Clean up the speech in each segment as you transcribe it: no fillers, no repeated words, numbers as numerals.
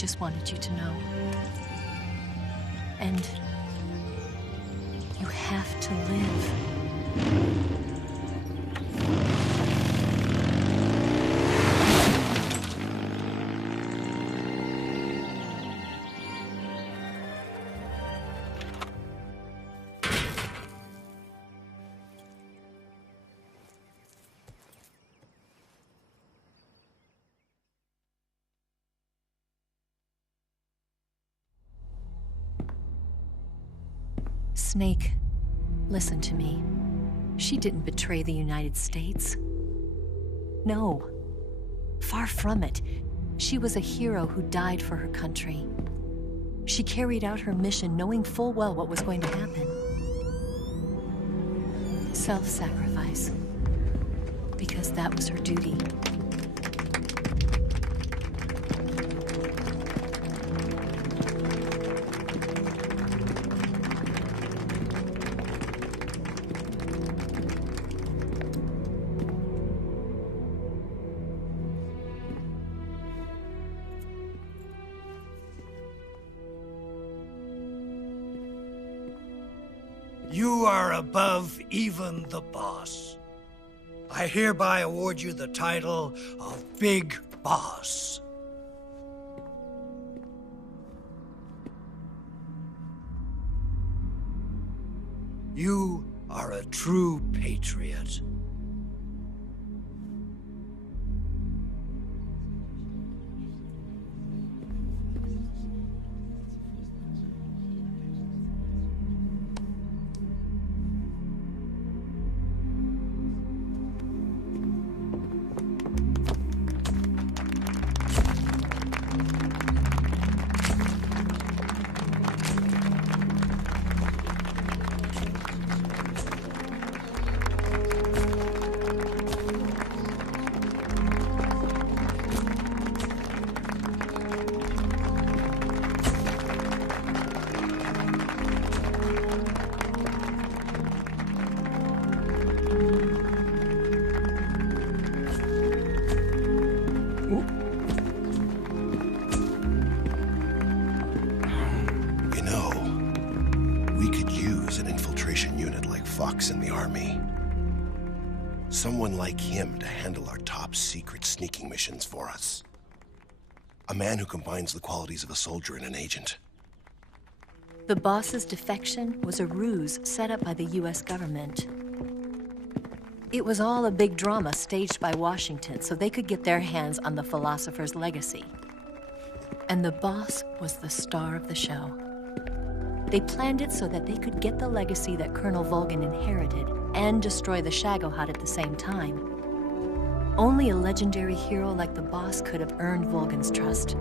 just wanted you to know. And you have to live. Snake, listen to me. She didn't betray the United States. No, far from it. She was a hero who died for her country. She carried out her mission knowing full well what was going to happen. Self-sacrifice, because that was her duty. You are above even the boss. I hereby award you the title of Big Boss. You are a true patriot. In the army. Someone like him to handle our top secret sneaking missions for us. A man who combines the qualities of a soldier and an agent. The boss's defection was a ruse set up by the US government. It was all a big drama staged by Washington so they could get their hands on the philosopher's legacy. And the boss was the star of the show. They planned it so that they could get the legacy that Colonel Volgin inherited and destroy the Shagohod at the same time. Only a legendary hero like the boss could have earned Volgin's trust.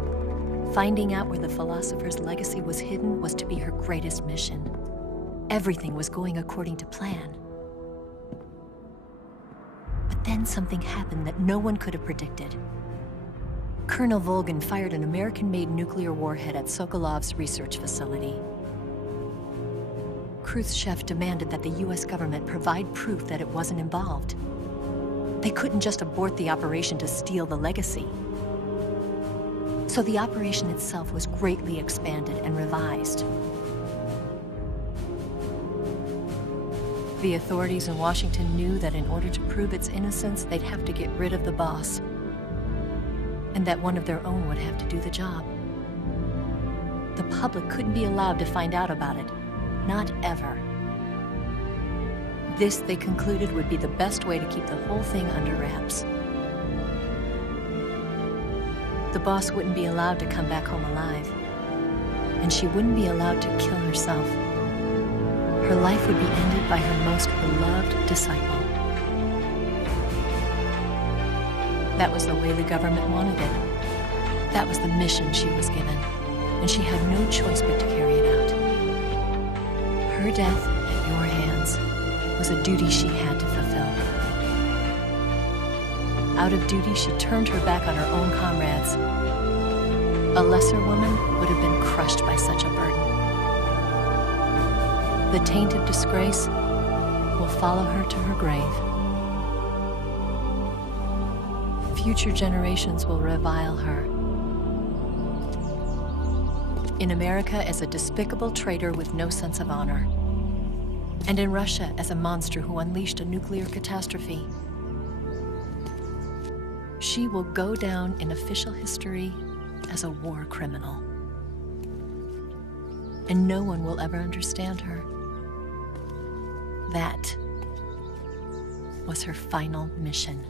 Finding out where the philosopher's legacy was hidden was to be her greatest mission. Everything was going according to plan. But then something happened that no one could have predicted. Colonel Volgin fired an American-made nuclear warhead at Sokolov's research facility. Khrushchev demanded that the US government provide proof that it wasn't involved. They couldn't just abort the operation to steal the legacy. So the operation itself was greatly expanded and revised. The authorities in Washington knew that in order to prove its innocence, they'd have to get rid of the boss, and that one of their own would have to do the job. The public couldn't be allowed to find out about it. Not ever. This, they concluded, would be the best way to keep the whole thing under wraps. The boss wouldn't be allowed to come back home alive, and she wouldn't be allowed to kill herself. Her life would be ended by her most beloved disciple. That was the way the government wanted it. That was the mission she was given, and she had no choice but to carry it out. Her death at your hands was a duty she had to fulfill. Out of duty, she turned her back on her own comrades. A lesser woman would have been crushed by such a burden. The taint of disgrace will follow her to her grave. Future generations will revile her. In America as a despicable traitor with no sense of honor. And in Russia as a monster who unleashed a nuclear catastrophe. She will go down in official history as a war criminal. And no one will ever understand her. That was her final mission.